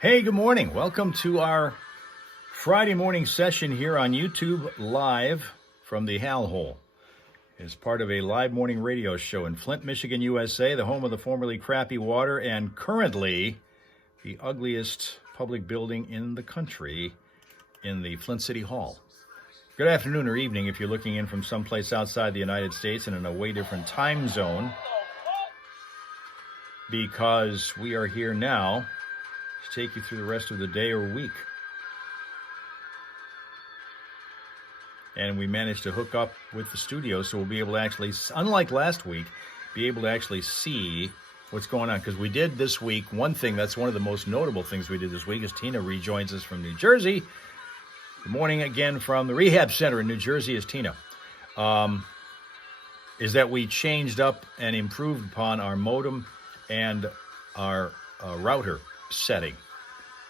Hey, good morning. Welcome to our Friday morning session here on YouTube Live from the Hal Hole. As part of a live morning radio show in Flint, Michigan, USA, the home of the formerly crappy water and currently the ugliest public building in the country in the Flint City Hall. Good afternoon or evening if you're looking in from someplace outside the United States and in a way different time zone, because we are here now to take you through the rest of the day or week. And we managed to hook up with the studio, so we'll be able to actually, unlike last week, be able to actually see what's going on. Because we did this week, one thing, that's one of the most notable things we did this week, is Tina rejoins us from New Jersey. Good morning again from the rehab center in New Jersey is Tina. Is that we changed up and improved upon our modem and our router setting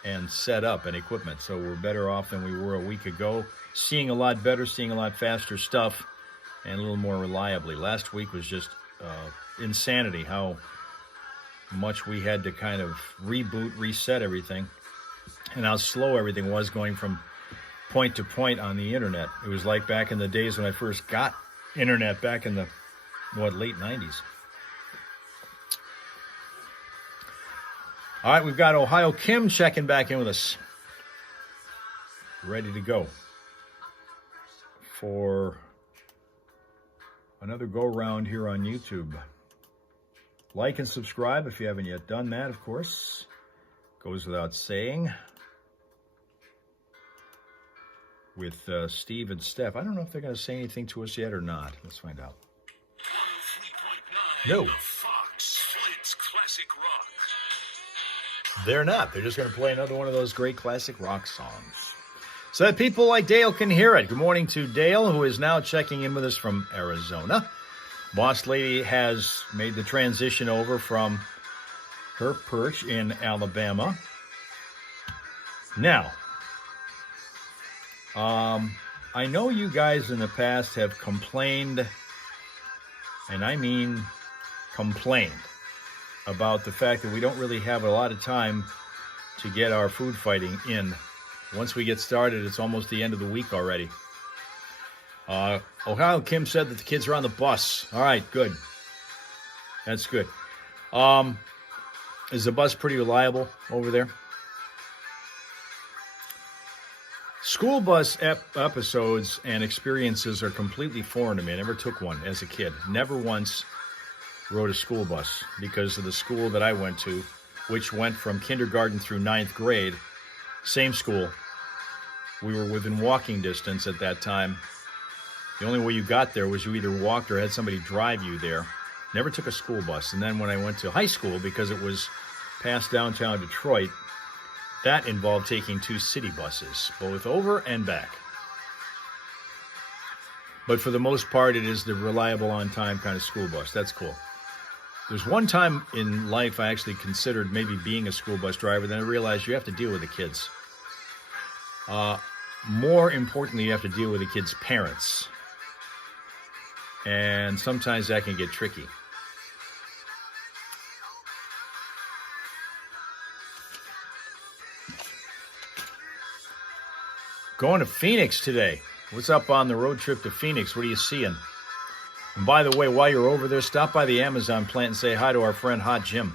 and set up and equipment, so we're better off than we were a week ago, seeing a lot better, seeing a lot faster stuff, and a little more reliably. Last week was just insanity how much we had to kind of reboot, reset everything, and how slow everything was going from point to point on the internet. It was like back in the days when I first got internet back in the late 90s. All right, we've got Ohio Kim checking back in with us. Ready to go for another go-round here on YouTube. Like and subscribe if you haven't yet done that, of course. Goes without saying. With Steve and Steph. I don't know if they're going to say anything to us yet or not. Let's find out. 103.9 No. Fox Flint's Classic Rock. They're not. They're just going to play another one of those great classic rock songs, so that people like Dale can hear it. Good morning to Dale, who is now checking in with us from Arizona. Boss Lady has made the transition over from her perch in Alabama. Now, I know you guys in the past have complained, and I mean complained, about the fact that we don't really have a lot of time to get our food fighting in. Once we get started, it's almost the end of the week already. Ohio Kim said that the kids are on the bus. All right, good. That's good. Is the bus pretty reliable over there? School bus episodes and experiences are completely foreign to me. I never took one as a kid. Never once rode a school bus because of the school that I went to, which went from kindergarten through 9th grade. Same school. We were within walking distance at that time. The only way you got there was you either walked or had somebody drive you there. Never took a school bus. And then when I went to high school, because it was past downtown Detroit, that involved taking 2 city buses, both over and back. But for the most part, it is the reliable on-time kind of school bus. That's cool. There's one time in life I actually considered maybe being a school bus driver, then I realized you have to deal with the kids. More importantly, you have to deal with the kids' parents. And sometimes that can get tricky. Going to Phoenix today. What's up on the road trip to Phoenix? What are you seeing? And by the way, while you're over there, stop by the Amazon plant and say hi to our friend Hot Jim.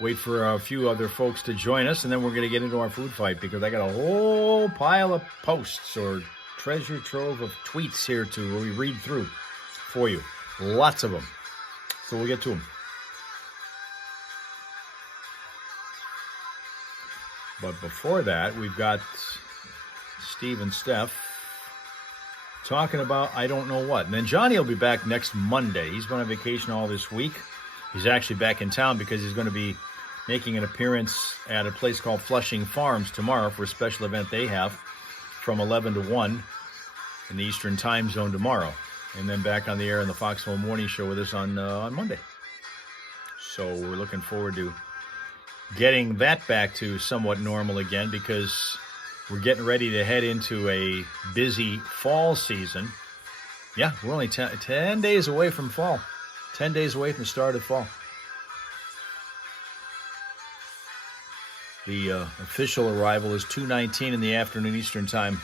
Wait for a few other folks to join us, and then we're going to get into our food fight, because I got a whole pile of posts or treasure trove of tweets here to read through for you. Lots of them. So we'll get to them. But before that, we've got Steve and Steph talking about I don't know what. And then Johnny will be back next Monday. He's been on vacation all this week. He's actually back in town because he's going to be making an appearance at a place called Flushing Farms tomorrow for a special event they have from 11 to 1 in the Eastern Time Zone tomorrow. and then back on the air in the Foxhole Morning Show with us on Monday. So we're looking forward to getting that back to somewhat normal again, because we're getting ready to head into a busy fall season. Yeah, we're only 10 days away from fall. 10 days away from the start of fall. The official arrival is 2:19 in the afternoon Eastern Time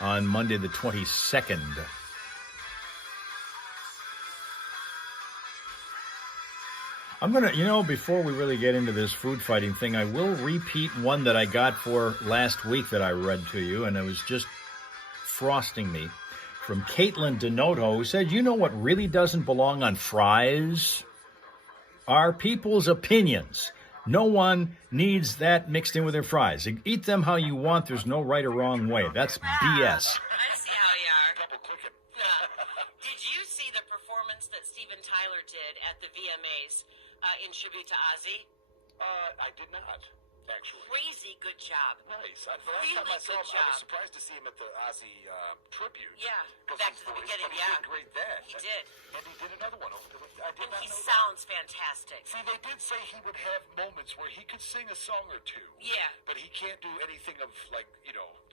on Monday the 22nd. I'm going to, before we really get into this food fighting thing, I will repeat one that I got for last week that I read to you, and it was just frosting me. From Caitlin Denoto, who said, "You know what really doesn't belong on fries? Are people's opinions. No one needs that mixed in with their fries. Eat them how you want. There's no right or wrong way. That's BS." I see how you are. Double clicking. Did you see the performance that Steven Tyler did at the VMAs in tribute to Ozzy? I did not, actually. Crazy good job. Nice. The last time I saw him, I was surprised to see him at the Ozzy tribute. Yeah, back to the beginning, He did great then. He did. And he did another one. I did not he know sounds fantastic. See, they did say he would have moments where he could sing a song or two. Yeah. But he can't do anything of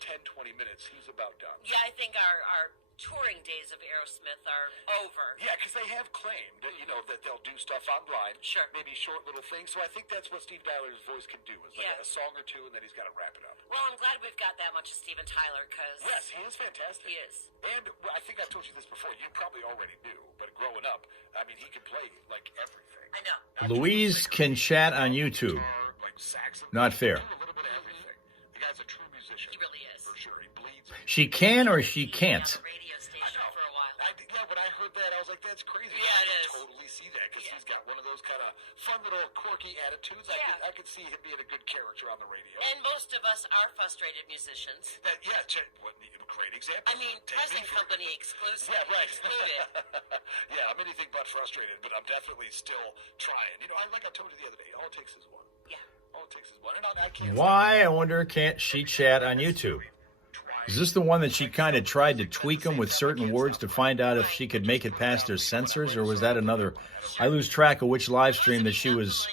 10, 20 minutes. He's about done. Yeah, I think our touring days of Aerosmith are over. Yeah, because they have claimed that, that they'll do stuff online. Sure. Maybe short little things. So I think that's what Steve Tyler's voice can do, is like a song or two, and then he's got to wrap it up. Well, I'm glad we've got that much of Steven Tyler, because... Yes, he is fantastic. He is. And I think I've told you this before. You probably already knew, but growing up, he can play, everything. I know. Louise can chat on YouTube. Not fair. A little bit of everything. The guy's a true musician. He really is. For sure. He bleeds. She can or she can't. On the radio station for a while. When I heard that, I was like, that's crazy. Yeah, it is. I can totally see that, because he's got one of those kind of fun little quirky attitudes. Yeah. I could see him being a good character on the radio. And most of us are frustrated musicians. Great example. Present company exclusive. Yeah, right. Excluded. Yeah, I'm anything but frustrated, but I'm definitely still trying. Like I told you the other day, all it takes is one. Yeah. All it takes is one. And I can't. Why, I wonder, can't she chat on YouTube? Is this the one that she kind of tried to tweak them with certain words to find out if she could make it past their censors, or was that another? I lose track of which live stream that she was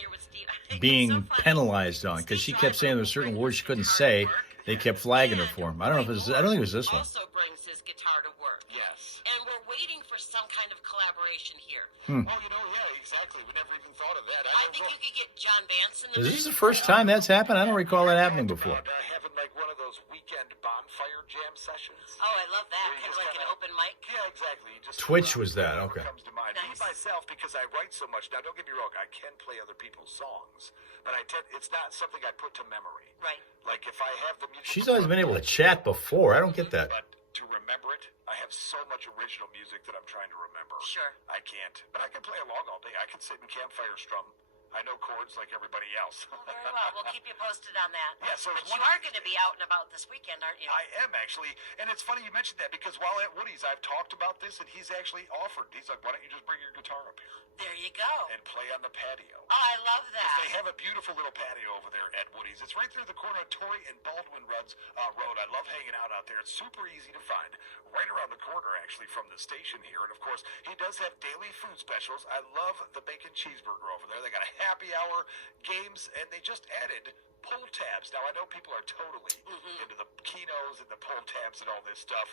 being penalized on, because she kept saying there were certain words she couldn't say. They kept flagging her for them. I don't think it was this one. Also brings his guitar to work. Yes. And we're waiting for some kind of collaboration here. Oh, yeah, exactly. We never even thought of that. I think you could get John Vance in the Is this the first time that's happened? I don't recall that happening before. Having one of those weekend bonfire jam sessions. Oh, I love that. Kind of like an open mic. Yeah, exactly. Twitch was that, okay. Comes to mind. Nice. Me myself, because I write so much. Now, don't get me wrong. I can play other people's songs, but it's not something I put to memory. Right. Like if I have the music. She's always been able to chat before. I don't get that. But to remember it, I have so much original music that I'm trying to remember. Sure. I can't. But I can play along all day. I can sit and campfire strum. I know chords like everybody else. Well, very well. We'll keep you posted on that. Yeah, so but you are going to be out and about this weekend, aren't you? I am, actually. And it's funny you mentioned that, because while at Woody's, I've talked about this, and he's actually offered. He's like, why don't you just bring your guitar up here? There you go. And play on the patio. Oh, I love that. They have a beautiful little patio over there at Woody's. It's right through the corner of Torrey and Baldwin Road. I love hanging out there. It's super easy to find. Right around the corner, actually, from the station here. And, of course, he does have daily food specials. I love the bacon cheeseburger over there. They got a happy hour, games, and they just added pull tabs. Now, I know people are totally into the Kinos and the pull tabs and all this stuff,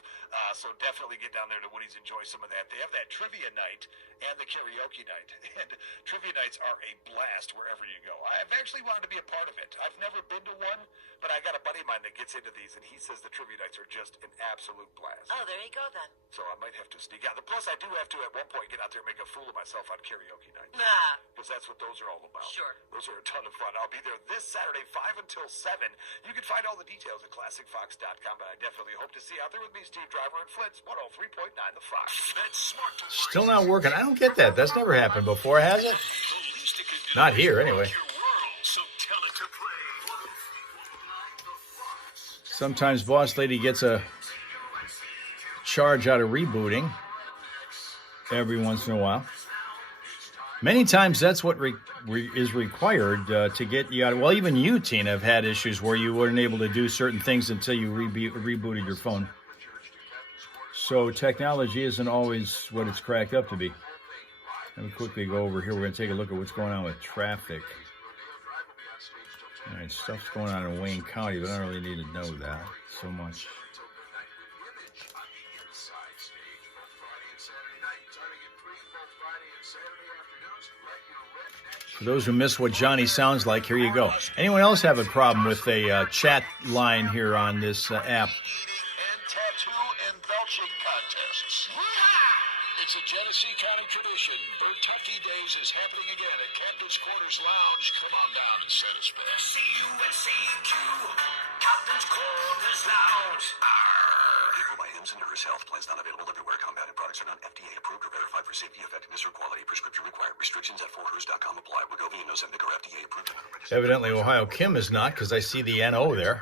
so definitely get down there to Woody's, enjoy some of that. They have that trivia night and the karaoke night, and trivia nights are a blast wherever you go. I've actually wanted to be a part of it. I've never been to one, but I got a buddy of mine that gets into these, and he says the trivia nights are just an absolute blast. Oh, there you go, then. So I might have to sneak out. Plus, I do have to, at one point, get out there and make a fool of myself on karaoke night. Nah. Because that's what those are all about. Sure. Those are a ton of fun. I'll be there this Saturday, 5 until 7. You can find all the details at ClassicFox.com, but I definitely hope to see you out there with me, Steve Driver, and Flint's 103.9 The Fox. That's smart to Still not working. I don't get that. That's never happened before, has it? Not here, anyway. Sometimes Boss Lady gets a charge out of rebooting every once in a while. Many times that's what is required to get you out. Well, even you, Tina, have had issues where you weren't able to do certain things until you rebooted your phone. So technology isn't always what it's cracked up to be. Let me quickly go over here. We're going to take a look at what's going on with traffic. All right, stuff's going on in Wayne County, but I don't really need to know that so much. For those who miss what Johnny sounds like, here you go. Anyone else have a problem with a chat line here on this app? And tattoo and belching contests. It's a Genesee County tradition. Bertucky Days is happening again at Captain's Quarters Lounge. Come on down and set a spin. C-U-S-C-Q, Captain's Quarters Lounge. Vehicle by Hims and Nurse Health. Plans not available everywhere. Combated products are not FDA approved or verified for safety, effectiveness, or quality. Prescription required. Restrictions at 4hers.com apply. Wegovy and Ozempic are FDA approved. Evidently, Ohio Kim is not, because I see the NO there.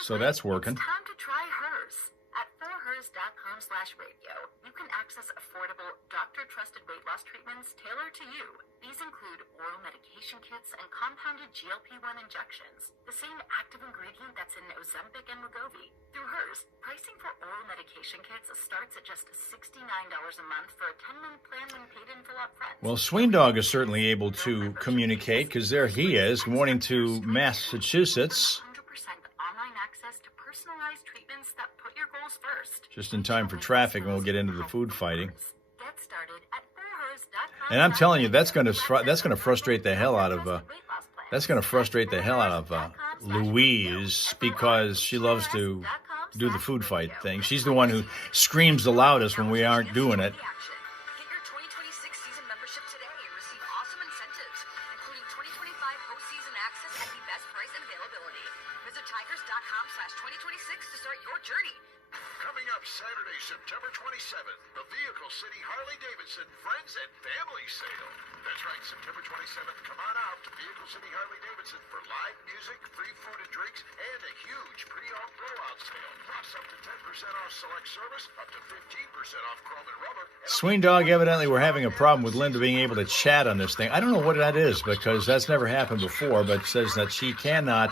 So that's working. It's time to try hers. At 4hers.com/radio, you can access affordable, doctor-trusted weight loss treatments tailored to you. These include oral medication kits and compounded GLP-1 injections, the same active ingredient that's in Ozempic and Wegovy. Through hers, pricing for oral medication kits starts at just $69 a month for a 10-month plan when paid in full upfront. Well, Sween Dog is certainly able to communicate, because there he is. Good morning to Massachusetts. 100% online access to personalized treatments that put your goals first. Just in time for traffic, and we'll get into the food fighting. Get started at 4hers.com. And I'm telling you, that's going to frustrate the hell out of Louise, because she loves to do the food fight thing. She's the one who screams the loudest when we aren't doing it. Get your 2026 season membership today and receive awesome incentives, including 2025 postseason access at the best price and availability. Visit tigers.com/2026 to start your journey. Coming up Saturday, September 27th, the Vehicle City Harley-Davidson Friends and Family Sale. That's right, September 27th. Come on out to Vehicle City Harley-Davidson for live music, free food and drinks, and a huge pre-owned blowout sale. Plus up to 10% off select service, up to 15% off chrome and rubber. Sween Dog, evidently we're having a problem with Linda being able to chat on this thing. I don't know what that is, because that's never happened before, but it says that she cannot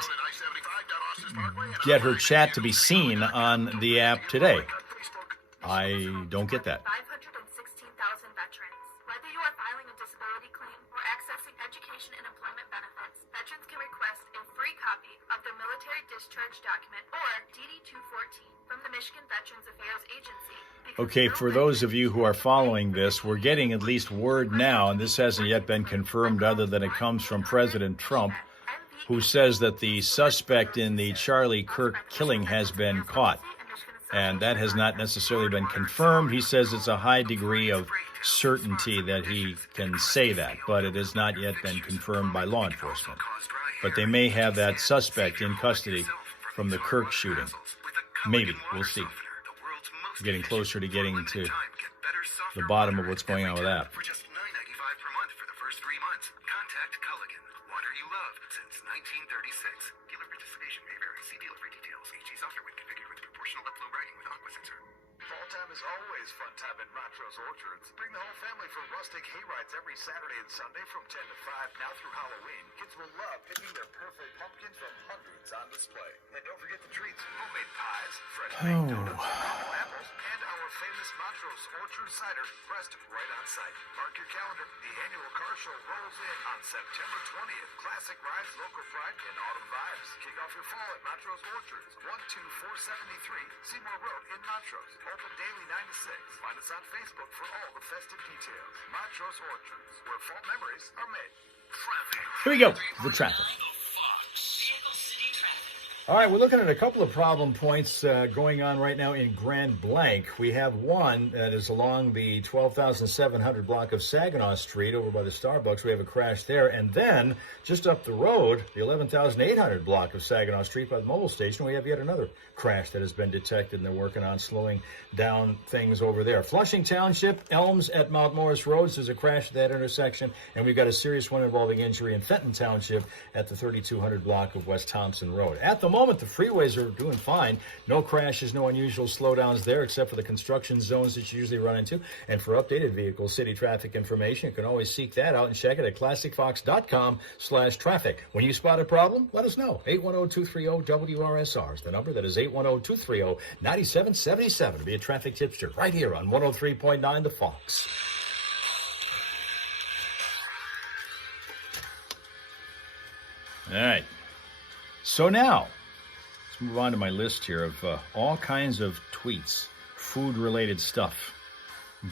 get her chat to be seen on the app today. I don't get that. 516,000 veterans. Whether you are filing a disability claim or accessing education and employment benefits, veterans can request a free copy of their military discharge document or DD-214 from the Michigan Veterans Affairs Agency. Okay, for those of you who are following this, we're getting at least word now, and this hasn't yet been confirmed other than it comes from President Trump, who says that the suspect in the Charlie Kirk killing has been caught. And that has not necessarily been confirmed. He says it's a high degree of certainty that he can say that, but it has not yet been confirmed by law enforcement. But they may have that suspect in custody from the Kirk shooting. Maybe. We'll see. Getting closer to getting to the bottom of what's going on with that. For just $9.95 per month for the first 3 months. Contact Culligan. Water you love since 1936. Dealer participation may vary. See dealer for details. HG software when configured with proportional upflow writing with aqua sensor. Fall time is always fun time at Montrose Orchards. Bring the whole family for rustic hay rides every Saturday and Sunday from 10 to 5 now through Halloween. Kids will love picking their perfect pumpkin from hundreds on display. And don't forget the treats, homemade pies, fresh baked donuts, raw apples, and our famous Montrose Orchard cider pressed right on site. Mark your calendar. The annual car show rolls in on September 20th. Classic rides, local pride, and autumn vibes. Kick off your fall at Montrose Orchards, 12473 Seymour Road in Montrose. Open daily 9 to 6. Find us on Facebook for all the festive details. Montrose Orchards, where fall memories are made. Traffic. Here we go. The traffic. Vehicle City traffic. All right, we're looking at a couple of problem points going on right now in Grand Blanc. We have one that is along the 12,700 block of Saginaw Street over by the Starbucks. We have a crash there. And then just up the road, the 11,800 block of Saginaw Street by the mobile station, we have yet another crash that has been detected, and they're working on slowing down things over there. Flushing Township, Elms at Mount Morris Roads, there's a crash at that intersection. And we've got a serious one involving injury in Fenton Township at the 32 3200 block of West Thompson Road. At the moment, the freeways are doing fine. No crashes, no unusual slowdowns there, except for the construction zones that you usually run into. And for updated vehicle city traffic information, you can always seek that out and check it at classicfox.com/traffic. When you spot a problem, let us know. 810-230-WRSR is the number. That is 810-230-9777 to be a traffic tipster right here on 103.9 The Fox. All right. So now, let's move on to my list here of all kinds of tweets, food-related stuff.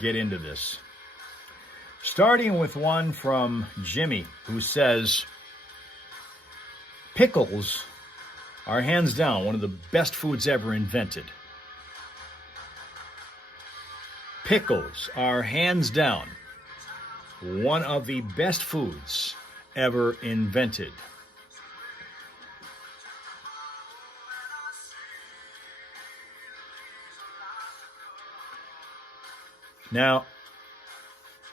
Get into this. Starting with one from Jimmy, who says, pickles are hands down one of the best foods ever invented. Pickles are hands down one of the best foods ever invented. Now,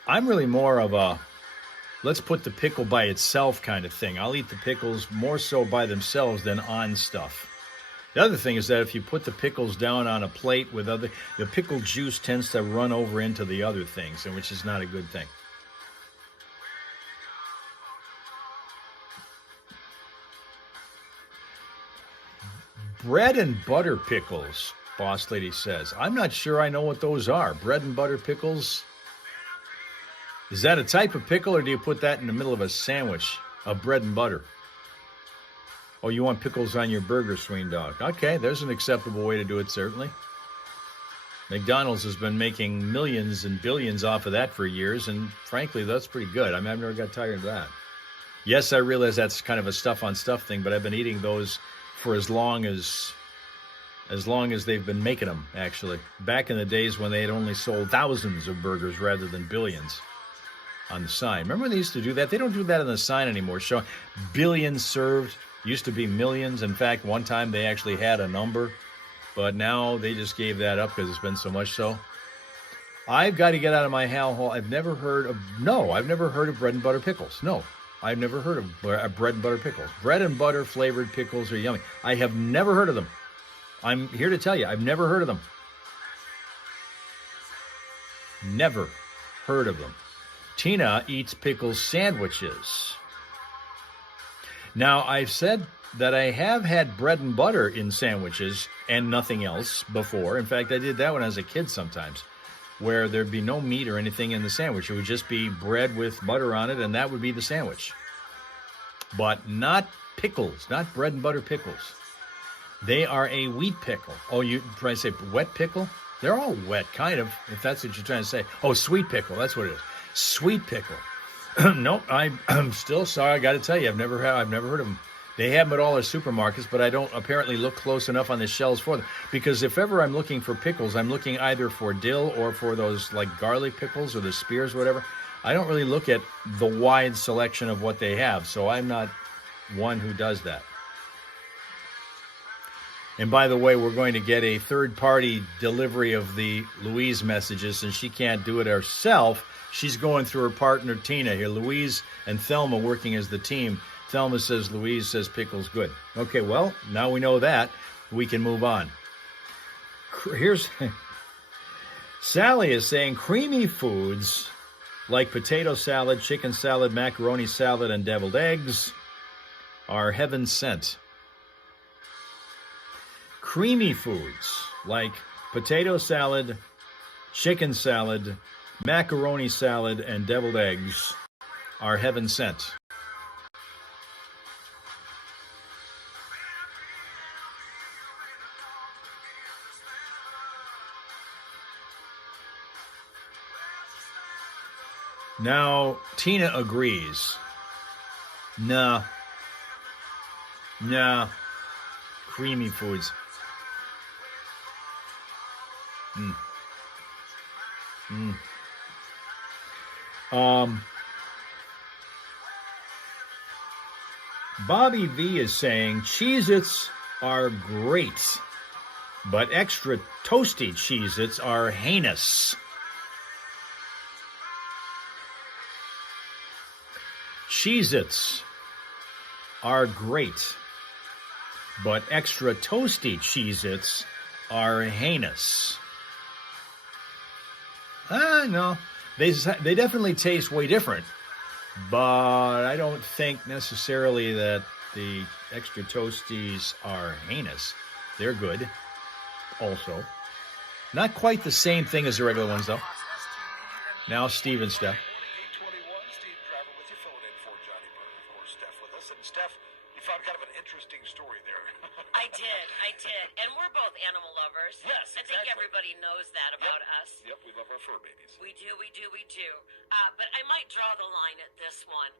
I'm really more of a let's put the pickle by itself kind of thing. I'll eat the pickles more so by themselves than on stuff. The other thing is that if you put the pickles down on a plate with the pickle juice tends to run over into the other things, and which is not a good thing. Bread and butter pickles, Boss Lady says. I'm not sure I know what those are. Bread and butter pickles. Is that a type of pickle, or do you put that in the middle of a sandwich of bread and butter? Oh, you want pickles on your burger, Sween Dog. Okay, there's an acceptable way to do it, certainly. McDonald's has been making millions and billions off of that for years, and frankly, that's pretty good. I mean, I've never got tired of that. Yes, I realize that's kind of a stuff-on-stuff thing, but I've been eating those for as long as they've been making them, actually. Back in the days when they had only sold thousands of burgers rather than billions on the sign. Remember when they used to do that? They don't do that on the sign anymore. Showing billions served. Used to be millions. In fact, one time they actually had a number, but now they just gave that up because it's been so much so. I've got to get out of my Hal hole. I've never heard of bread and butter pickles. No, I've never heard of bread and butter pickles. Bread and butter flavored pickles are yummy. I have never heard of them. I'm here to tell you, I've never heard of them. Never heard of them. Tina eats pickle sandwiches. Now, I've said that I have had bread and butter in sandwiches and nothing else before. In fact, I did that when I was a kid sometimes, where there'd be no meat or anything in the sandwich. It would just be bread with butter on it, and that would be the sandwich. But not pickles, not bread and butter pickles. They are a wheat pickle. Oh, you try to say wet pickle? They're all wet, kind of, if that's what you're trying to say. Oh, sweet pickle, that's what it is. Sweet pickle. Nope, I'm still sorry. I got to tell you, I've never heard of them. They have them at all our supermarkets, but I don't apparently look close enough on the shelves for them. Because if ever I'm looking for pickles, I'm looking either for dill or for those like garlic pickles or the spears, whatever. I don't really look at the wide selection of what they have, so I'm not one who does that. And by the way, we're going to get a third-party delivery of the Louise messages, since she can't do it herself. She's going through her partner, Tina, here. Louise and Thelma working as the team. Thelma says Louise says pickle's good. Okay, well, now we know that. We can move on. Here's Sally is saying creamy foods like potato salad, chicken salad, macaroni salad, and deviled eggs are heaven sent. Creamy foods like potato salad, chicken salad, macaroni salad, and deviled eggs are heaven sent. Now, Tina agrees. Nah. Creamy foods. Bobby V is saying Cheez-Its are great, but extra toasty Cheez-Its are heinous. Cheez-Its are great, but extra toasty Cheez-Its are heinous. No, they definitely taste way different, but I don't think necessarily that the extra toasties are heinous. They're good, also. Not quite the same thing as the regular ones, though. Now, Steve and Steph. 821, Steve Driver with you, filling in for Johnny Bird, of course, Steph with us. And Steph, you found kind of an interesting story there. I did. And we're both animal lovers. Yes, I think exactly. everybody knows that about us. Yep, we love our fur babies. We do. But I might draw the line at this one.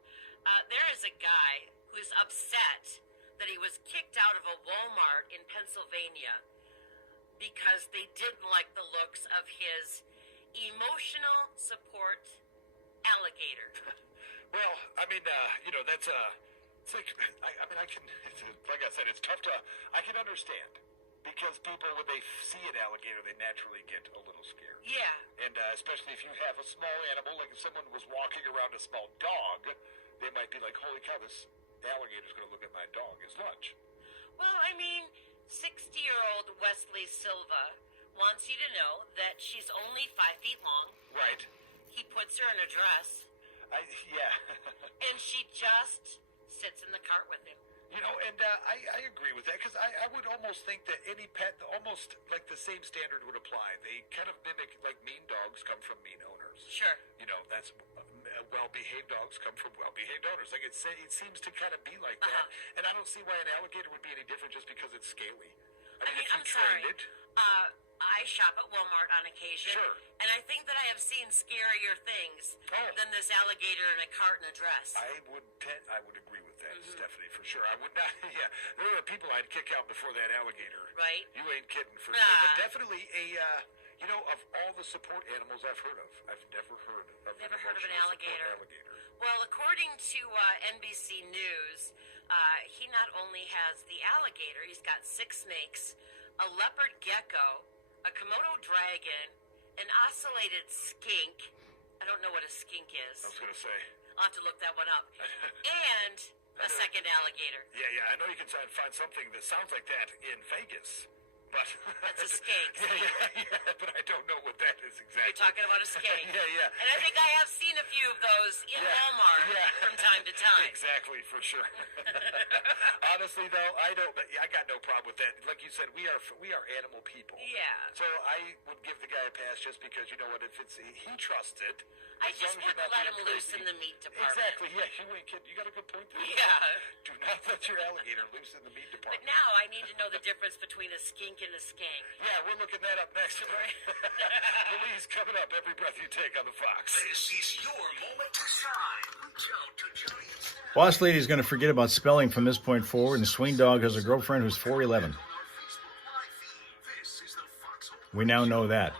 There is a guy who's upset that he was kicked out of a Walmart in Pennsylvania because they didn't like the looks of his emotional support alligator. Well, I mean, that's it's like, I can, like I said, it's tough to, I can understand. Because people, when they see an alligator, they naturally get a little scared. Yeah. And especially if you have a small animal, like if someone was walking around a small dog, they might be like, holy cow, this alligator's going to look at my dog as lunch. Well, I mean, 60-year-old Wesley Silva wants you to know that she's only 5 feet long. Right. He puts her in a dress. Yeah. And she just sits in the cart with him. You know, and I agree with that, because I would almost think that any pet, almost like the same standard would apply. They kind of mimic, like mean dogs come from mean owners. Sure. You know, that's well-behaved dogs come from well-behaved owners. Like it seems to kind of be like that. And I don't see why an alligator would be any different just because it's scaly. I mean, if you I'm sorry. trained it. I shop at Walmart on occasion. Sure. And I think that I have seen scarier things than this alligator in a cart and a dress. I would agree with that, Stephanie, for sure. I would not. Yeah, there are people I'd kick out before that alligator. Right. You ain't kidding, for sure. But definitely of all the support animals I've heard of, I've never heard of Never heard of an emotional alligator. support alligator. Well, according to NBC News, he not only has the alligator, he's got 6 snakes, a leopard gecko, a Komodo dragon, an ocellated skink. I don't know what a skink is. I was going to say. I'll have to look that one up. And a second alligator. Yeah, I know you can find something that sounds like that in Vegas. But That's a skink. Yeah, but I don't know what that is exactly. You're talking about a skink. Yeah. And I think I have seen a few of those in Walmart from time to time. Exactly, for sure. Honestly, though, I got no problem with that. Like you said, we are animal people. Yeah. So I would give the guy a pass just because, you know what, if he trusts it. I just wouldn't let him loose in the meat department. Exactly, yeah, you ain't kidding. You got a good point there. Yeah. Do not let your alligator loose in the meat But department. now I need to know the difference between a skink and a skank. Yeah, we're looking that up next. Police coming up every breath you take on the Fox. This is your moment to shine. Reach out to Johnny and Steph. Boss Lady's going to forget about spelling from this point forward, and Swing Dog has a girlfriend who's 4'11". This is the Fox. We now know that.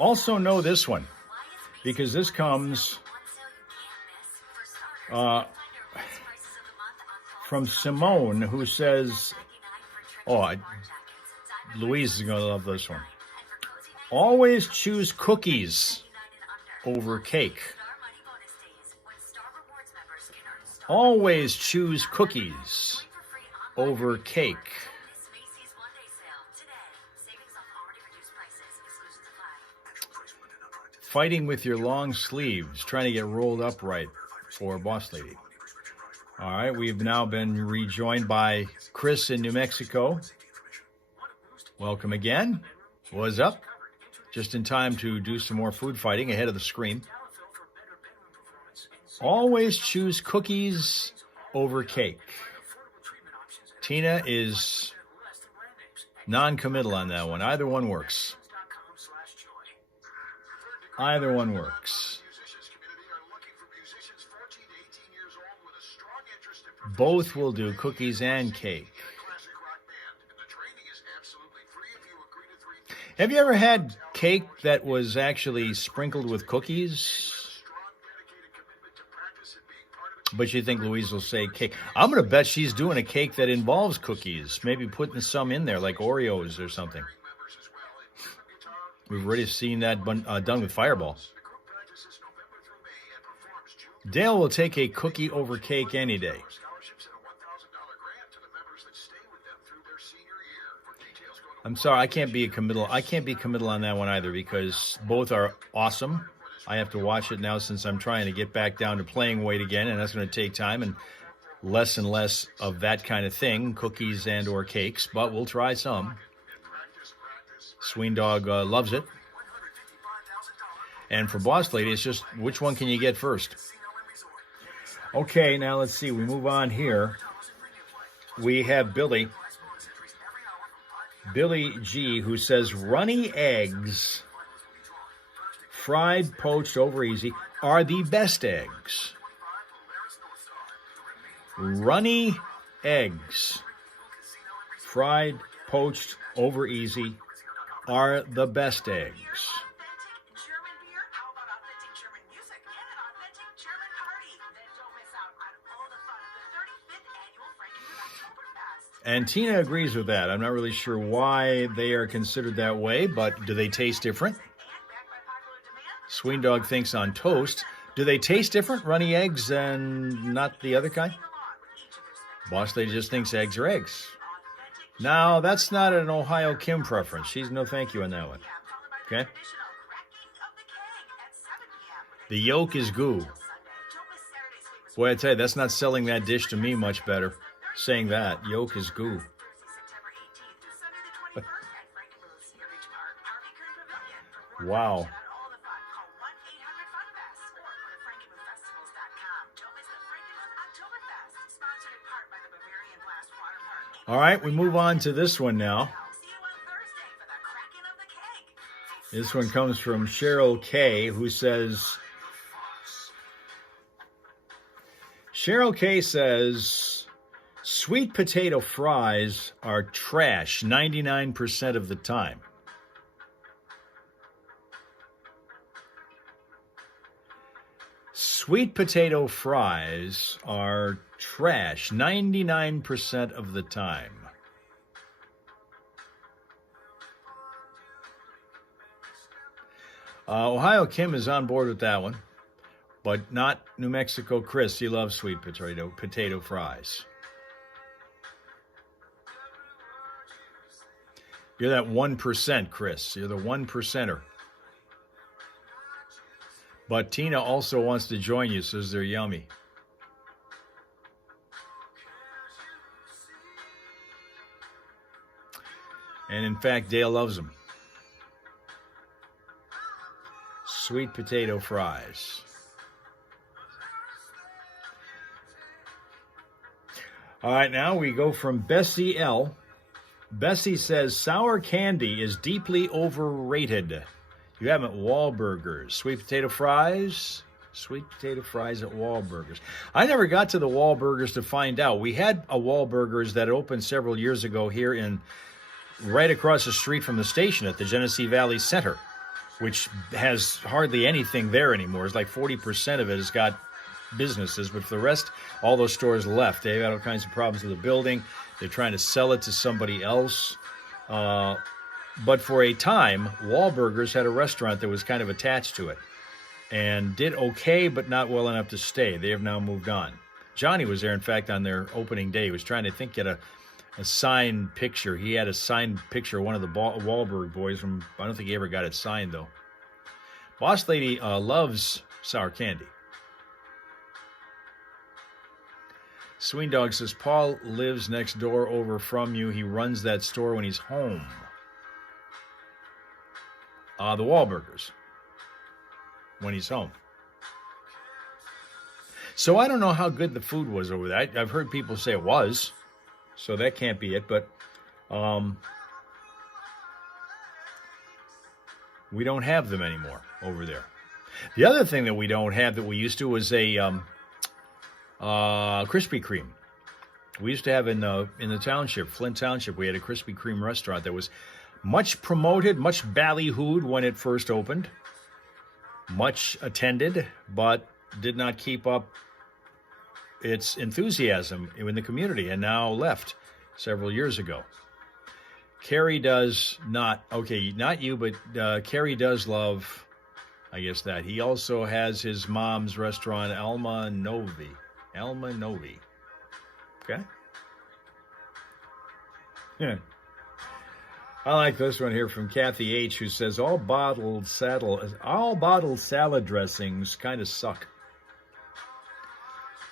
Also know this one, because this comes from Simone, who says, Louise is going to love this one. Always choose cookies over cake. Always choose cookies over cake. Fighting with your long sleeves, trying to get rolled up right for Boss Lady. All right, we've now been rejoined by Chris in New Mexico. Welcome again. What's up? Just in time to do some more food fighting ahead of the scream. Always choose cookies over cake. Tina is non-committal on that one. Either one works. Either one works. Both will do, cookies and cake. Have you ever had cake that was actually sprinkled with cookies? But you think Louise will say cake. I'm going to bet she's doing a cake that involves cookies. Maybe putting some in there, like Oreos or something. We've already seen that done with Fireball. Dale will take a cookie over cake any day. Scholarships and a $1,000 grant to the members that stay with them through their senior year. For details, go to I'm sorry, I can't be committal on that one either because both are awesome. I have to watch it now since I'm trying to get back down to playing weight again, and that's going to take time and less of that kind of thing, cookies and or cakes, but we'll try some. Sween Dog loves it. And for Boss Lady, it's just which one can you get first? Okay, now let's see. We move on here. We have Billy G, who says runny eggs, fried, poached, over easy, are the best eggs. Runny eggs, fried, poached, over easy, are the best eggs. Authentic German beer? How about authentic German music and an authentic German party? Then don't miss out on all the fun of the 35th annual Frankenmuth Oktoberfest. And Tina agrees with that. I'm not really sure why they are considered that way, but do they taste different? And backed by popular demand, Sween Dog thinks on toast. Do they taste different, runny eggs, and not the other kind? along with each of their specs. Boss Lady just thinks eggs are eggs. Now, that's not an Ohio Kim preference. She's no thank you on that one. Okay? Traditional cracking of the keg at 7 p.m. with The yolk is goo. Sunday. Don't miss Saturday's famous Boy, I tell you, that's not selling that dish to me much better. Saying that, yolk is goo. Thursday, September 18th through Sunday the 21st at Frankenmuth Cedar Ridge Park, Harvey Kern Pavilion. For more Wow. information on all the fun, call 1-800-FUN-FEST or go to FrankenmuthFestivals.com. Don't miss the Frankenmuth Oktoberfest, sponsored in part by the Bavarian Blast Water Park. All right, we move on to this one now. See you on Thursday for the cracking of the keg. This one comes from Cheryl K, who says, sweet potato fries are trash 99% of the time. Sweet potato fries are trash 99% of the time. Ohio Kim is on board with that one, but not New Mexico Chris. He loves sweet potato fries. You're that 1%, Chris. You're the 1%er. But Tina also wants to join you, says they're yummy. And in fact, Dale loves them. Sweet potato fries. All right, now we go from Bessie L. Bessie says sour candy is deeply overrated. You have them at Wahlburgers. Sweet potato fries at Wahlburgers. I never got to the Wahlburgers to find out. We had a Wahlburgers that opened several years ago here right across the street from the station at the Genesee Valley Center, which has hardly anything there anymore. It's like 40% of it has got businesses, but for the rest, all those stores left. They've had all kinds of problems with the building. They're trying to sell it to somebody else. But for a time, Wahlburgers had a restaurant that was kind of attached to it and did okay, but not well enough to stay. They have now moved on. Johnny was there, in fact, on their opening day. He was trying to get a signed picture. He had a signed picture of one of the Wahlberg boys. I don't think he ever got it signed, though. Boss Lady loves sour candy. Sween Dog says, Paul lives next door over from you. He runs that store when he's home. The Wahlburgers. When he's home. So I don't know how good the food was over there. I've heard people say it was. So that can't be it. But we don't have them anymore over there. The other thing that we don't have that we used to was a Krispy Kreme. We used to have in the township, Flint Township, we had a Krispy Kreme restaurant that was much promoted, much ballyhooed when it first opened, much attended, but did not keep up its enthusiasm in the community and now left several years ago. Carrie does not, okay, not you, but Carrie does love, I guess that. He also has his mom's restaurant, Alma Novi. Alma Novi. Okay. Yeah. I like this one here from Kathy H, who says all bottled salad dressings kind of suck.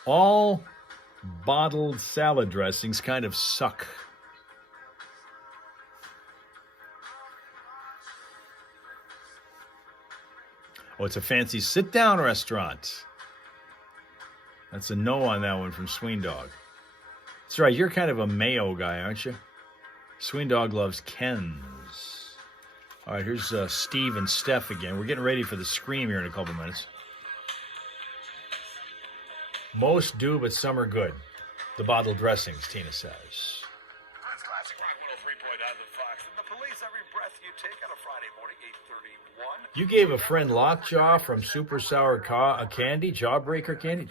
All bottled salad dressings kind of suck. Oh, it's a fancy sit-down restaurant. That's a no on that one from Sween Dog. That's right, you're kind of a mayo guy, aren't you? Sween Dog loves Ken's. All right, here's Steve and Steph again. We're getting ready for the Scream here in a couple minutes. Most do, but some are good. The bottled dressings, Tina says. That's Classic Rock 103.9 The Fox. And the police, every breath you take on a Friday morning, 8:31. You gave a friend Lockjaw from Super Sour Candy, Jawbreaker Candy.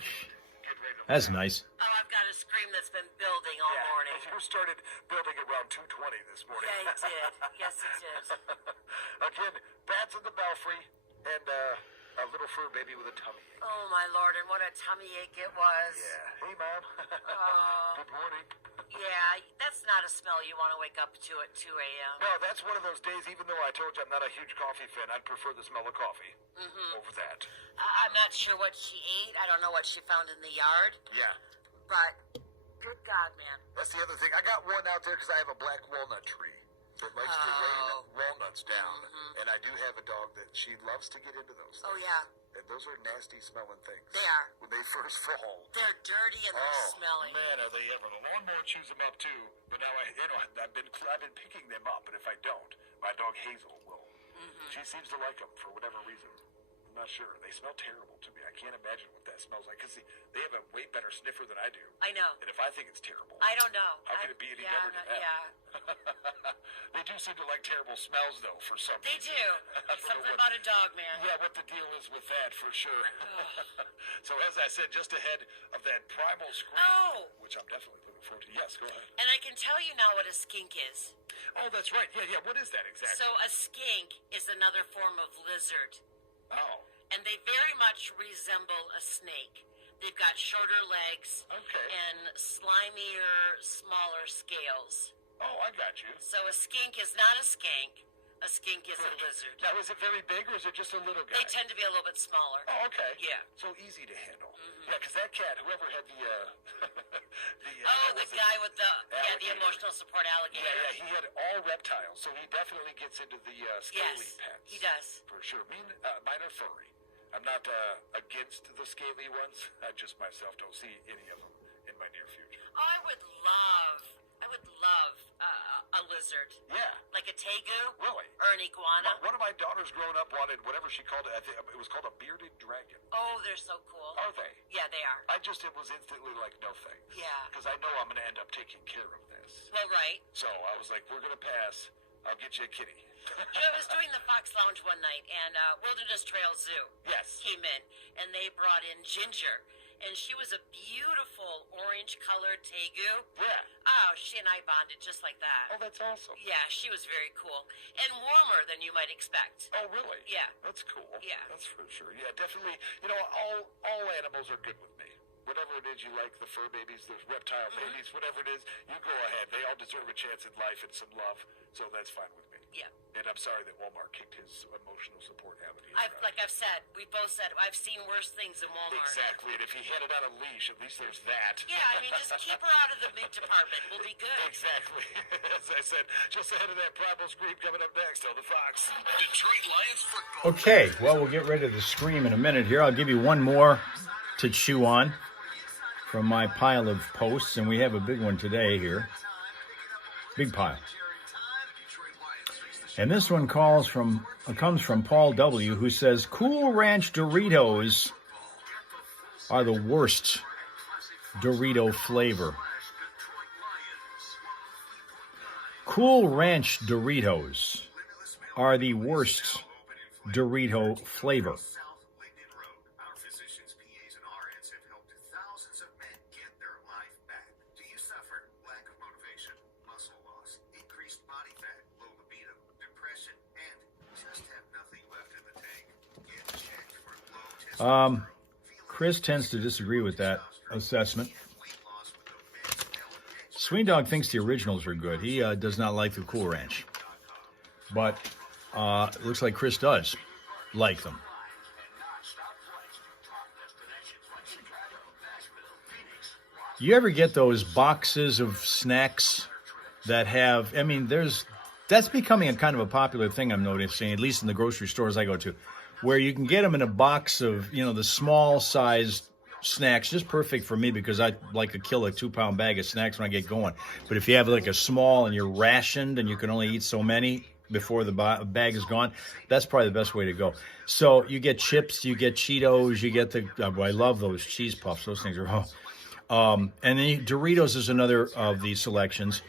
That's nice. Oh, I've got a Scream that's been building all morning. You started building around 2:20 this morning. Yeah, it did. Yes, it did. Again, bats in the belfry and a little fur baby with a tummy ache. Oh, my Lord, and what a tummy ache it was. Yeah. Hey, Mom. Oh. Good morning. Yeah, that's not a smell you want to wake up to at 2 a.m. No, that's one of those days, even though I told you I'm not a huge coffee fan, I'd prefer the smell of coffee over that. I'm not sure what she ate. I don't know what she found in the yard. Yeah. But, good God, man. That's the other thing. I got one out there because I have a black walnut tree that likes to rain walnuts down. And I do have a dog that she loves to get into those things. Oh, yeah. And those are nasty smelling things. They are. When they first fall. They're dirty and they're smelly. Man, are they ever. The lawnmower chews them up too. But now I've been picking them up, and if I don't, my dog Hazel will. She seems to like them for whatever reason. I'm not sure. They smell terrible to me. I can't imagine what that smells like. Because they have a way better sniffer than I do. I know. And if I think it's terrible, I don't know. how can it be any better than that? Yeah. They do seem to like terrible smells, though, for some They reason. do. I don't know Something what- about a dog, man. Yeah, what the deal is with that, for sure. So, as I said, just ahead of that primal scream, Oh. which I'm definitely looking forward to. Yes, go ahead. And I can tell you now what a skink is. Oh, that's right. Yeah. What is that exactly? So a skink is another form of lizard. Oh, And they very much resemble a snake. They've got shorter legs okay. and slimier, smaller scales. Oh, I got you. So a skink is not a skank. A skink is a lizard. Now, is it very big or is it just a little guy? They tend to be a little bit smaller. Oh, okay. Yeah. So easy to handle. Yeah, because that cat, whoever had the Oh, the guy with the alligator. emotional support alligator. Yeah, he had all reptiles, so he definitely gets into the scaly Yes, pets. he does. For sure. Mine are furry. I'm not against the scaly ones. I just myself don't see any of them in my near future. Oh, I would love a lizard. Yeah, Like a tegu really. or an iguana. One of my daughters growing up wanted whatever she called it. I think it was called a bearded dragon. Oh, they're so cool. Are they? Yeah, they are. I just was instantly like, no thanks. Yeah. Because I know I'm going to end up taking care of this. Well, right. So I was like, we're going to pass. I'll get you a kitty. I was doing the Fox Lounge one night, and Wilderness Trail Zoo Yes. came in, and they brought in Ginger, and she was a beautiful orange-colored tegu. Yeah. Oh, she and I bonded just like that. Oh, that's awesome. Yeah, she was very cool and warmer than you might expect. Oh, really? Yeah. That's cool. Yeah. That's for sure. Yeah, definitely. You know, all animals are good with me. Whatever it is you like, the fur babies, the reptile babies, whatever it is, you go ahead. They all deserve a chance in life and some love, so that's fine with me. Yeah. And I'm sorry that Walmart kicked his emotional support alligator. Like I've said, we both said, I've seen worse things in Walmart. Exactly, and if he had it on a leash, at least there's that. Yeah, I mean, just keep her out of the meat department. We'll be good. Exactly. As I said, just ahead of that primal scream coming up next on the Fox. Detroit Lions football. Okay, well, we'll get ready to scream in a minute here. I'll give you one more to chew on from my pile of posts, and we have a big one today here. Big pile. And this one comes from Paul W., who says, Cool Ranch Doritos are the worst Dorito flavor. Cool Ranch Doritos are the worst Dorito flavor. Our physicians, PAs, and RNs have helped thousands of men get their life back. Do you suffer lack of motivation, muscle loss, increased body fat, low libido, depression, and just have nothing left in the tank? Get Chris tends to disagree with that assessment. Sween Dog thinks the originals are good. He does not like the Cool Ranch. But it looks like Chris does like them. You ever get those boxes of snacks that have, I mean, that's becoming a kind of a popular thing I'm noticing, at least in the grocery stores I go to, where you can get them in a box of, the small sized snacks, just perfect for me because I like to kill a 2-pound bag of snacks when I get going. But if you have like a small and you're rationed and you can only eat so many before the bag is gone, that's probably the best way to go. So you get chips, you get Cheetos, you get I love those cheese puffs. Those things are, and then Doritos is another of the selections.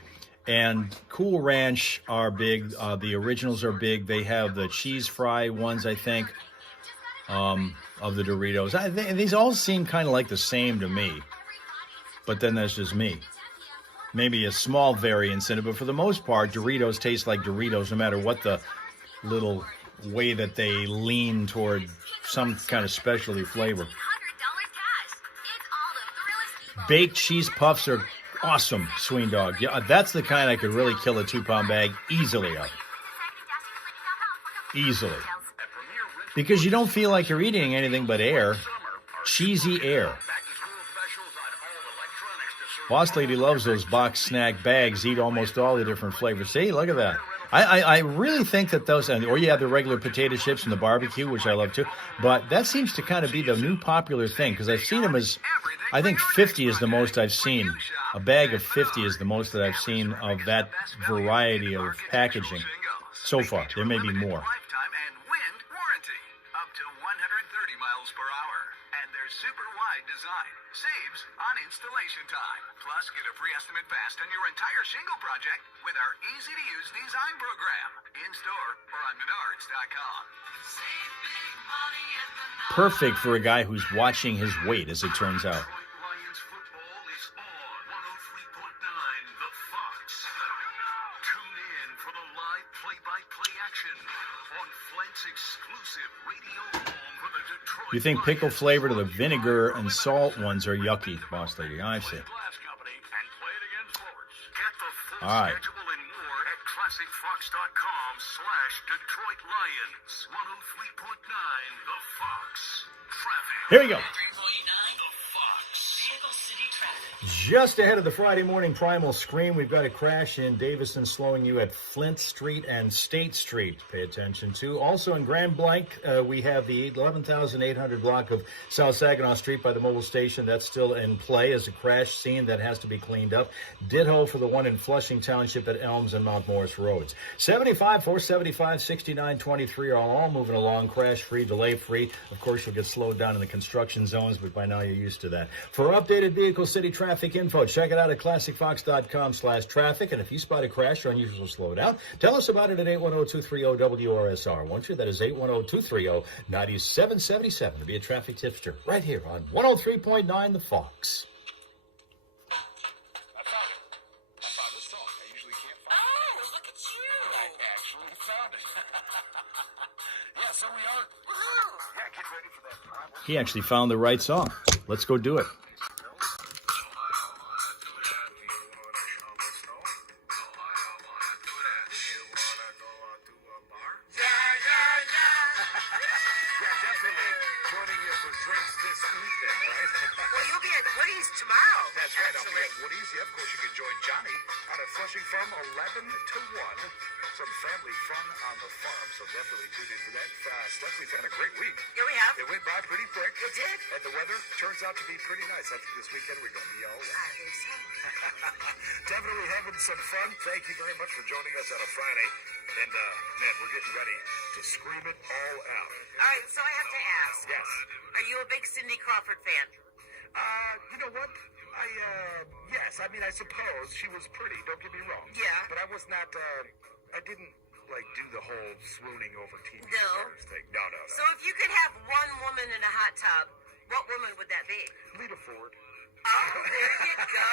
And Cool Ranch are big. The originals are big. They have the cheese fry ones, I think, of the Doritos. These all seem kind of like the same to me. But then that's just me. Maybe a small variance in it. But for the most part, Doritos taste like Doritos no matter what the little way that they lean toward some kind of specialty flavor. Baked cheese puffs are awesome, Sween Dog. Yeah, that's the kind I could really kill a 2-pound bag easily of. Easily. Because you don't feel like you're eating anything but air. Cheesy air. Boss Lady loves those box snack bags. Eat almost all the different flavors. See, look at that. I really think that those, or you have the regular potato chips and the barbecue, which I love too. But that seems to kind of be the new popular thing because I've seen them as, I think 50 is the most I've seen. A bag of 50 is the most that I've seen of that variety of packaging so far. There may be more. Super wide design saves on installation time. Plus, get a free estimate fast on your entire shingle project with our easy-to-use design program. In-store or on Menards.com. Save big money at Menards. Perfect for a guy who's watching his weight, as it turns out. Lions football is on 103.9 The Fox. Tune in for the live play-by-play action on Flint's exclusive radio home for the Detroit. You think pickle flavor to the vinegar and salt ones are yucky, Boss Lady? I see. All right. Schedule and more at ClassicFox.com/Detroit Lions. 103.9 The Fox. Traffic. Here we go. 3.9 The Fox. Vehicle City Traffic. Just ahead of the Friday morning primal screen, we've got a crash in Davison slowing you at Flint Street and State Street. Pay attention to. Also in Grand Blanc, we have the 11,800 block of South Saginaw Street by the mobile station. That's still in play as a crash scene that has to be cleaned up. Ditto for the one in Flushing Township at Elms and Mount Morris Roads. 75, 475, 6923 are all moving along, crash-free, delay-free. Of course, you'll get slowed down in the construction zones, but by now you're used to that. For updated Vehicle City traffic info, check it out at ClassicFox.com/traffic. And if you spot a crash or unusual slowdown, tell us about it at 810-230-WRSR, won't you? That is 810-230-9777 to be a traffic tipster right here on 103.9 The Fox. I found it. I found the song. I usually can't find it. Oh, look at you. I actually found it. Yeah, so we are. Yeah, get ready for that problem. He actually found the right song. Let's go do it. Yeah, definitely. Joining you for drinks this evening, right? Well, you'll be at Woody's tomorrow. That's right. I'll be at Woody's. Yeah, of course, you can join Johnny out at Flushing from 11 to 1. Some family fun on the farm, so definitely tune in for that. Steph, we've had a great week. Here we have. It went by pretty quick. It did. And the weather turns out to be pretty nice. I think this weekend we're going to be all right. I think so. Definitely having some fun. Thank you very much for joining us on a Friday. And, man, we're getting ready to scream it all out. All right, so I have to ask. Yes. Are you a big Cindy Crawford fan? You know what? Yes, I mean, I suppose she was pretty, don't get me wrong. Yeah. But I was not, I didn't, like, do the whole swooning over TV No. stars thing. No. So if you could have one woman in a hot tub, what woman would that be? Lita Ford. Oh, there you go.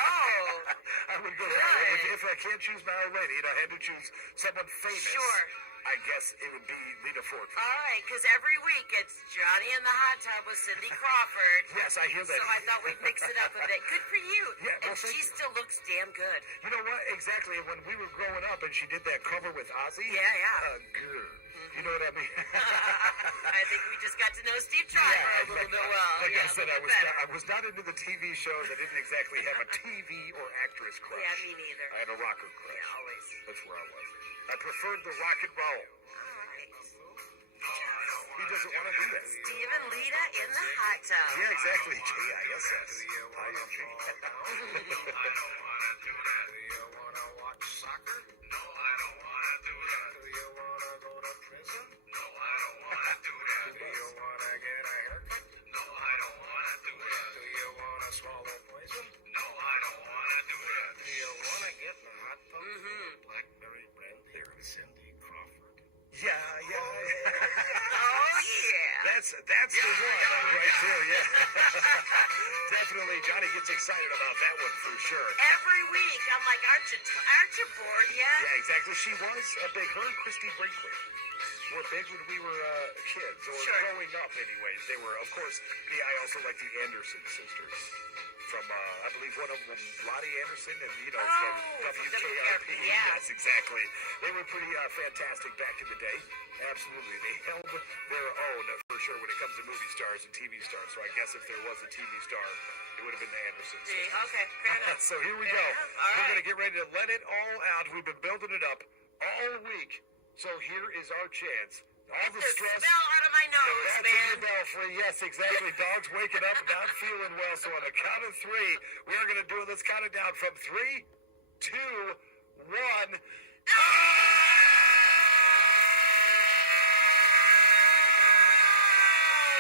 I would go Good. if I can't choose my old lady, and I had to choose someone famous. Sure. I guess it would be Lita Ford. All right, because every week it's Johnny in the Hot Tub with Cindy Crawford. Yes, I hear that. So I thought we'd mix it up a bit. Good for you. Yeah, well, and thank she you. still looks damn good. You know what? Exactly. When we were growing up and she did that cover with Ozzy. Yeah. Good. You know what I mean? I think we just got to know Steve Driver a little bit well. Like Yeah, I said, a I little bit was better. not into the TV show that didn't exactly have a TV or actress crush. Yeah, me neither. I had a rocker crush. Yeah, always. That's where I was. I preferred the rock and roll. All right. He doesn't want to do that. Steve and Lita in the hot tub. Yeah, exactly. J-I-S-S. I-N-G. Yeah. Oh, yeah. That's the one right there, yeah. Definitely, Johnny gets excited about that one for sure. Every week, I'm like, aren't you bored yet? Yeah, exactly. She was a big, her and Christy Brinkley were big when we were kids, or Sure. growing up anyways. They were, of course, I also like the Anderson sisters. From, I believe one of them, Lottie Anderson, and, from from WKRP. yeah. Yes, exactly. They were pretty fantastic back in the day. Absolutely. They held their own, for sure, when it comes to movie stars and TV stars. So I guess if there was a TV star, it would have been the Andersons. Okay, fair enough. So here we Fair go. enough. All We're right. going to get ready to let it all out. We've been building it up all week. So here is our chance. All the The stress. smell out of my nose, That's man. your belfry. Yes, exactly. Dogs waking up, not feeling well. So on the count of three, we are going to do it. Let's count it down from 3, 2, 1.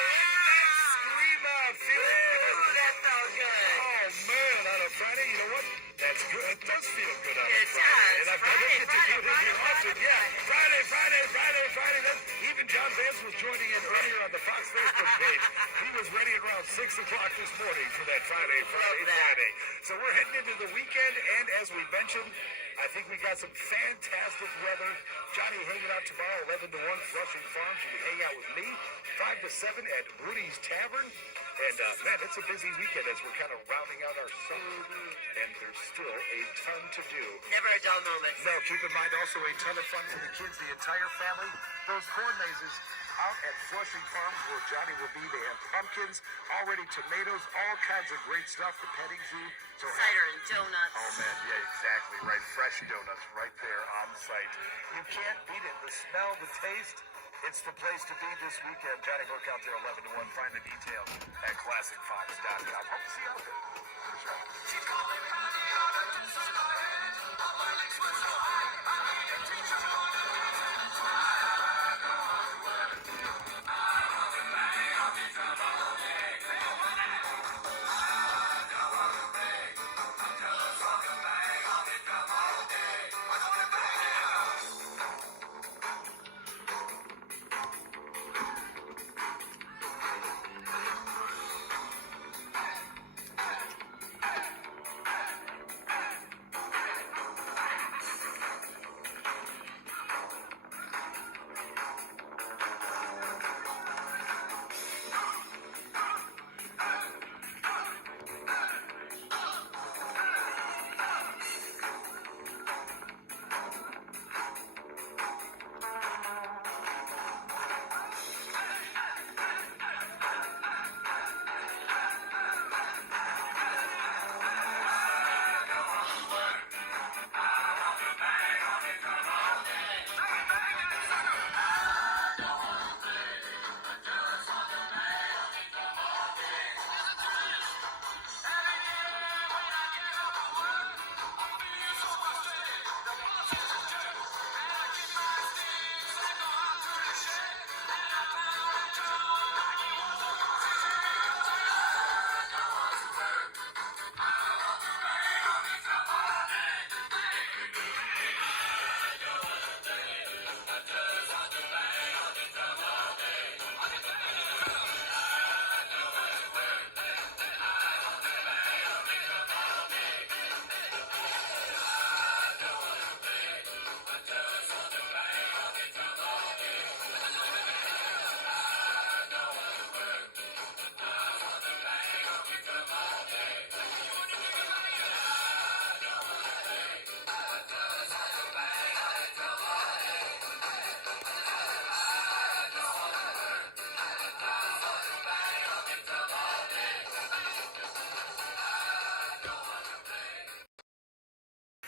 Scream out, feeling good. Ooh, that felt good. Oh man, on a Friday, you know what? That's good. It does feel good on a It Friday. does. And I Friday, don't get to do it in Friday, here often. Friday, Yeah, Friday. Then even John Vance was joining in earlier on the Fox Facebook page. He was ready at around 6 o'clock this morning for that Friday. So we're heading into the weekend, and as we mentioned, I think we got some fantastic weather. Johnny hanging out tomorrow, 11 to 1, Flushing Farms. You can hang out with me, 5 to 7 at Rudy's Tavern. And, man, it's a busy weekend as we're kind of rounding out our summer. And there's still a ton to do. Never a dull moment. No, keep in mind also a ton of fun for the kids, the entire family. Those corn mazes out at Flushing Farms where Johnny will be. They have pumpkins, already tomatoes, all kinds of great stuff. The petting zoo. So Cider and donuts. Oh man, yeah, exactly right. Fresh donuts right there on site. You can't beat it. The smell, the taste. It's the place to be this weekend. Johnny, look out there 11 to 1. Find the details at ClassicFox.com. Hope to see you out there. For sure.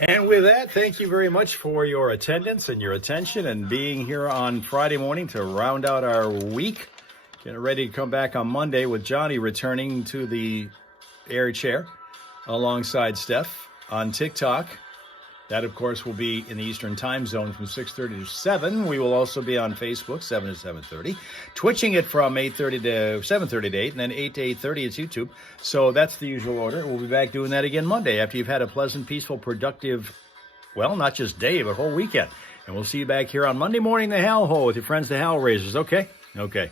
And with that, thank you very much for your attendance and your attention and being here on Friday morning to round out our week. Getting ready to come back on Monday with Johnny returning to the air chair alongside Steph on TikTok. That, of course, will be in the Eastern time zone from 6:30 to 7. We will also be on Facebook, 7 to 7:30. Twitching it from 8:30 to 7:30 to 8, and then 8 to 8:30 it's YouTube. So that's the usual order. We'll be back doing that again Monday after you've had a pleasant, peaceful, productive, well, not just day, but whole weekend. And we'll see you back here on Monday morning, the Hal Hole, with your friends, the Hal Raisers. Okay? Okay.